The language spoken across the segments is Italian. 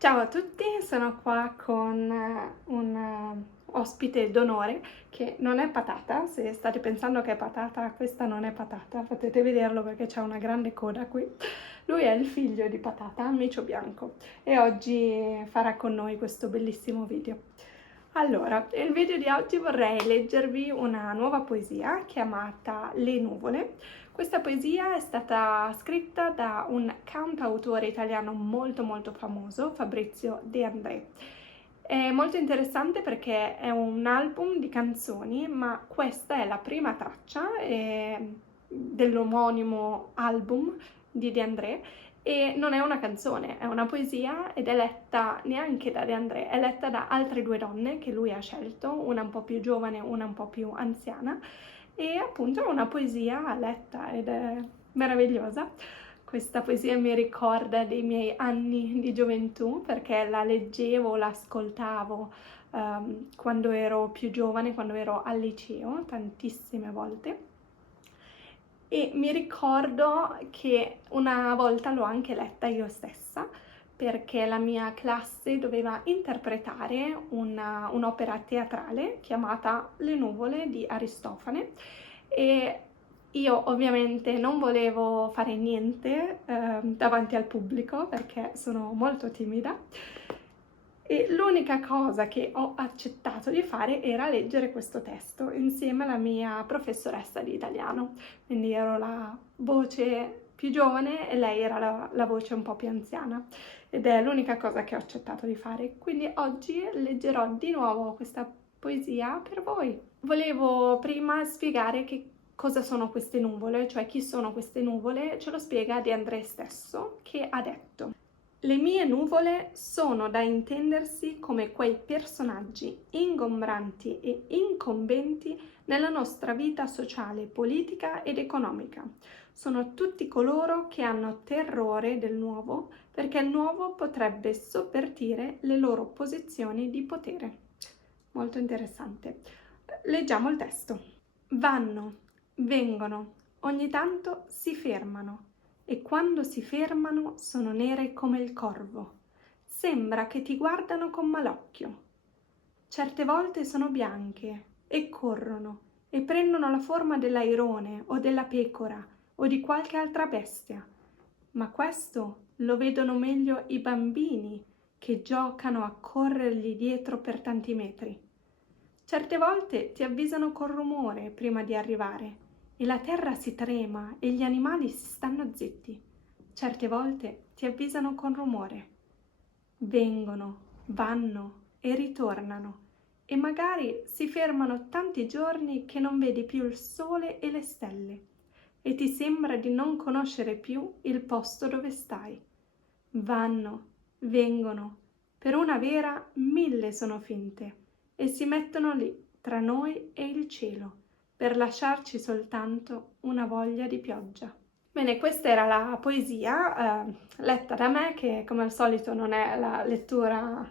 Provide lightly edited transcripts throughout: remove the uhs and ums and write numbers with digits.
Ciao a tutti, sono qua con un ospite d'onore che non è patata. Se state pensando che è patata, questa non è patata, potete vederlo perché c'ha una grande coda qui. Lui è il figlio di Patata, Micio Bianco, e oggi farà con noi questo bellissimo video. Allora, nel video di oggi vorrei leggervi una nuova poesia chiamata Le nuvole. Questa poesia è stata scritta da un cantautore italiano molto famoso, Fabrizio De André. È molto interessante perché è un album di canzoni, ma questa è la prima traccia dell'omonimo album di De André, e non è una canzone, è una poesia ed è letta neanche da De André, è letta da altre due donne che lui ha scelto, una un po' più giovane, una un po' più anziana, e appunto è una poesia letta ed è meravigliosa. Questa poesia mi ricorda dei miei anni di gioventù perché la leggevo, la ascoltavo quando ero più giovane, quando ero al liceo, tantissime volte. E mi ricordo che una volta l'ho anche letta io stessa perché la mia classe doveva interpretare un'opera teatrale chiamata Le nuvole di Aristofane, e io ovviamente non volevo fare niente davanti al pubblico perché sono molto timida, e l'unica cosa che ho accettato di fare era leggere questo testo insieme alla mia professoressa di italiano. Quindi ero la voce più giovane e lei era la voce un po' più anziana, ed è l'unica cosa che ho accettato di fare. Quindi oggi leggerò di nuovo questa poesia per voi. Volevo prima spiegare che cosa sono queste nuvole, cioè chi sono queste nuvole. Ce lo spiega De André stesso, che ha detto: le mie nuvole sono da intendersi come quei personaggi ingombranti e incombenti nella nostra vita sociale, politica ed economica. Sono tutti coloro che hanno terrore del nuovo perché il nuovo potrebbe sovvertire le loro posizioni di potere. Molto interessante. Leggiamo il testo. Vanno, vengono, ogni tanto si fermano, e quando si fermano sono nere come il corvo. Sembra che ti guardano con malocchio. Certe volte sono bianche e corrono e prendono la forma dell'airone o della pecora o di qualche altra bestia. Ma questo lo vedono meglio i bambini che giocano a corrergli dietro per tanti metri. Certe volte ti avvisano col rumore prima di arrivare e la terra si trema e gli animali si stanno zitti. Certe volte ti avvisano con rumore. Vengono, vanno e ritornano, e magari si fermano tanti giorni che non vedi più il sole e le stelle e ti sembra di non conoscere più il posto dove stai. Vanno, vengono, per una vera 1000 sono finte e si mettono lì tra noi e il cielo per lasciarci soltanto una voglia di pioggia. Bene, questa era la poesia letta da me, che come al solito non è la lettura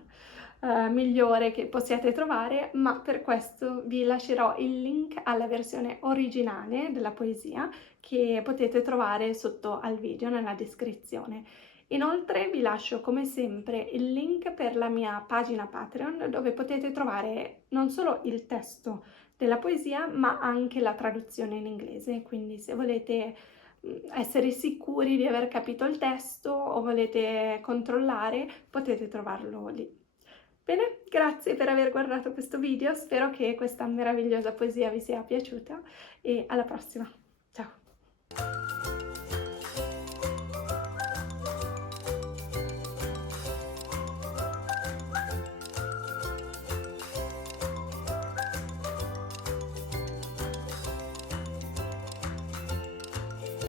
migliore che possiate trovare, ma per questo vi lascerò il link alla versione originale della poesia che potete trovare sotto al video nella descrizione. Inoltre vi lascio come sempre il link per la mia pagina Patreon, dove potete trovare non solo il testo della poesia ma anche la traduzione in inglese, quindi se volete essere sicuri di aver capito il testo o volete controllare, potete trovarlo lì. Bene, grazie per aver guardato questo video, spero che questa meravigliosa poesia vi sia piaciuta e alla prossima. Ciao!